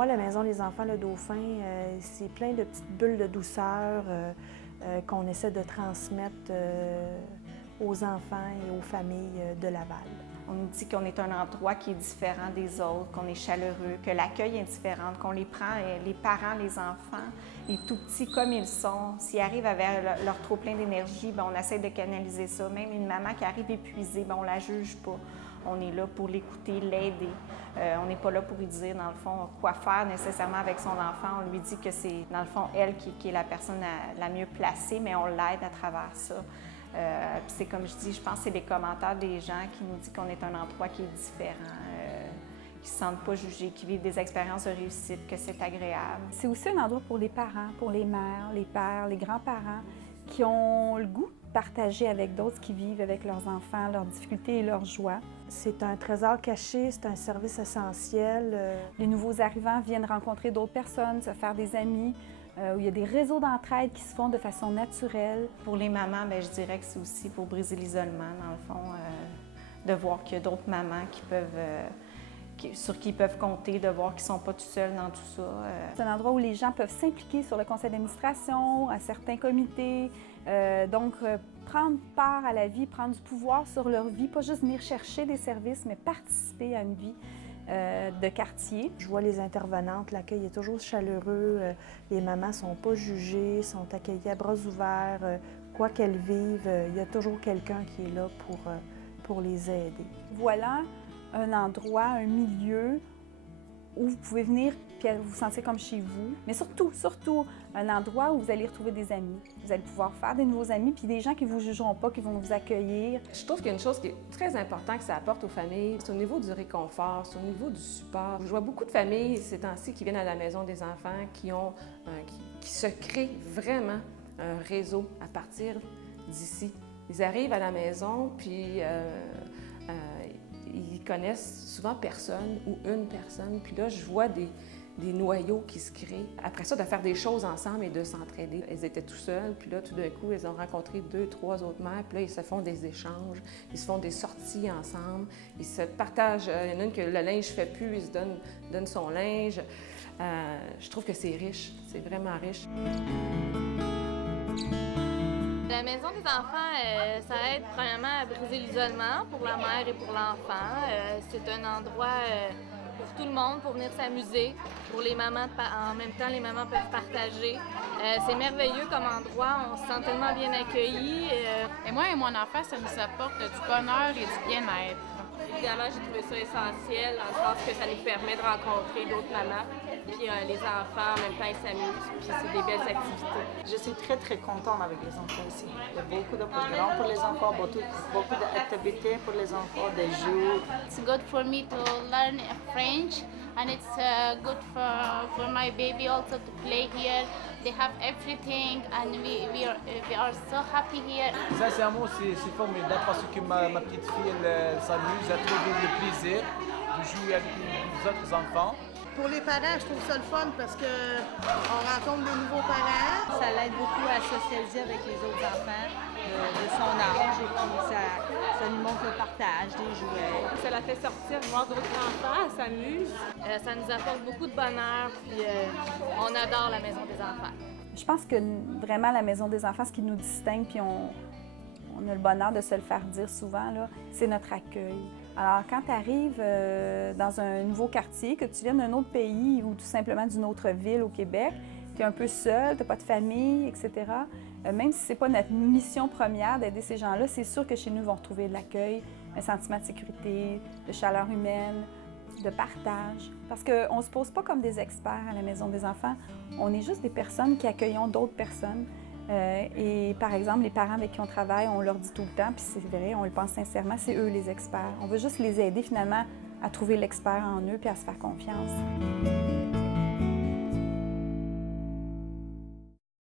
moi, la Maison des enfants Le Dauphin, c'est plein de petites bulles de douceur qu'on essaie de transmettre aux enfants et aux familles de Laval. On nous dit qu'on est un endroit qui est différent des autres, qu'on est chaleureux, que l'accueil est différent, qu'on les prend, les parents, les enfants, les tout-petits comme ils sont. S'ils arrivent avec leur trop-plein d'énergie, on essaie de canaliser ça. Même une maman qui arrive épuisée, on ne la juge pas. On est là pour l'écouter, l'aider. On n'est pas là pour lui dire, dans le fond, quoi faire nécessairement avec son enfant. On lui dit que c'est, dans le fond, elle qui est la personne la mieux placée, mais on l'aide à travers ça. C'est comme je dis, je pense que c'est les commentaires des gens qui nous disent qu'on est un endroit qui est différent, qui ne se sentent pas jugés, qui vivent des expériences de réussite, que c'est agréable. C'est aussi un endroit pour les parents, pour les mères, les pères, les grands-parents qui ont le goût de partager avec d'autres qui vivent avec leurs enfants, leurs difficultés et leurs joies. C'est un trésor caché, c'est un service essentiel. Les nouveaux arrivants viennent rencontrer d'autres personnes, se faire des amis, où il y a des réseaux d'entraide qui se font de façon naturelle. Pour les mamans, je dirais que c'est aussi pour briser l'isolement, dans le fond, de voir qu'il y a d'autres mamans sur qui ils peuvent compter, de voir qu'ils ne sont pas tout seuls dans tout ça. C'est un endroit où les gens peuvent s'impliquer sur le conseil d'administration, à certains comités, donc prendre part à la vie, prendre du pouvoir sur leur vie, pas juste venir chercher des services, mais participer à une vie de quartier. Je vois les intervenantes, l'accueil est toujours chaleureux, les mamans ne sont pas jugées, sont accueillies à bras ouverts, quoi qu'elles vivent, il y a toujours quelqu'un qui est là pour les aider. Voilà un endroit, un milieu où vous pouvez venir et vous sentir comme chez vous, mais surtout un endroit où vous allez retrouver des amis. Vous allez pouvoir faire des nouveaux amis, puis des gens qui ne vous jugeront pas, qui vont vous accueillir. Je trouve qu'il y a une chose qui est très importante que ça apporte aux familles, c'est au niveau du réconfort, c'est au niveau du support. Je vois beaucoup de familles ces temps-ci qui viennent à la Maison des enfants, qui se créent vraiment un réseau à partir d'ici. Ils arrivent à la maison, puis ils connaissent souvent personne ou une personne. Puis là, je vois des noyaux qui se créent. Après ça, de faire des choses ensemble et de s'entraider. Elles étaient tout seules, puis là, tout d'un coup, elles ont rencontré 2, 3 autres mères, puis là, ils se font des échanges, ils se font des sorties ensemble, ils se partagent. Il y en a une que le linge ne fait plus, ils se donnent son linge. Je trouve que c'est riche, c'est vraiment riche. La Maison des enfants, ça aide premièrement à briser l'isolement pour la mère et pour l'enfant. C'est un endroit pour tout le monde, pour venir s'amuser. Pour les mamans, en même temps, les mamans peuvent partager. C'est merveilleux comme endroit, on se sent tellement bien accueillis. Et moi et mon enfant, ça nous apporte du bonheur et du bien-être. Évidemment, j'ai trouvé ça essentiel, dans le sens que ça nous permet de rencontrer d'autres mamans. Puis les enfants, en même temps, ils s'amusent, puis c'est des belles activités. Je suis très contente avec les enfants ici. Il y a beaucoup de programmes pour les enfants, beaucoup d'activités pour les enfants, des jeux. It's good for me to learn French, and it's good for my baby also to play here. They have everything, and we are so happy here. Sincèrement, c'est formidable parce que ma petite fille, elle s'amuse, elle trouve le plaisir de jouer avec les autres enfants. Pour les parents, je trouve ça le fun parce qu'on rencontre de nouveaux parents. Ça l'aide beaucoup à socialiser avec les autres enfants de son âge et puis ça nous montre le partage des jouets. Ça la fait sortir, voir d'autres enfants, elle s'amuse. Ça nous apporte beaucoup de bonheur, puis on adore la Maison des enfants. Je pense que vraiment la Maison des enfants, ce qui nous distingue, puis on a le bonheur de se le faire dire souvent, c'est notre accueil. Alors, quand tu arrives dans un nouveau quartier, que tu viens d'un autre pays ou tout simplement d'une autre ville au Québec, tu es un peu seul, tu n'as pas de famille, etc. Même si ce n'est pas notre mission première d'aider ces gens-là, c'est sûr que chez nous, ils vont retrouver de l'accueil, un sentiment de sécurité, de chaleur humaine, de partage. Parce qu'on ne se pose pas comme des experts à la Maison des enfants, on est juste des personnes qui accueillons d'autres personnes. Et par exemple, les parents avec qui on travaille, on leur dit tout le temps, puis c'est vrai, on le pense sincèrement, c'est eux les experts. On veut juste les aider finalement à trouver l'expert en eux puis à se faire confiance.